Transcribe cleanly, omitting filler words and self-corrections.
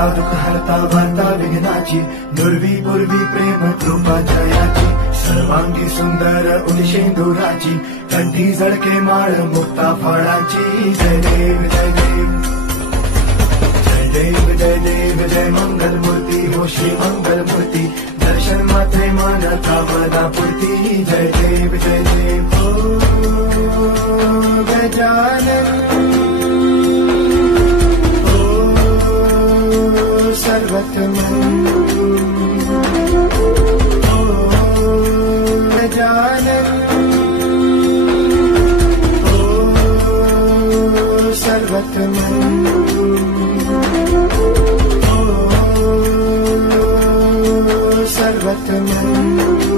हरता दुःख हरता वार्ता विघ्नाची, नुर्वी पूर्वी प्रेम कृपा जयाची, सर्वांगी सुंदर उदिशेंदुराची, कंठी जळके माळ मुक्ता फळाची. जय देव जय देव जय देव जय देव जय मंगल मूर्ती हो श्री मंगल मूर्ती, दर्शन मात्रे मान कामना पूर्ती. जय देव जय देव हो गजानन सर्वतमं ओ गजानन ओ सर्वतमं ओ सर्वतमं.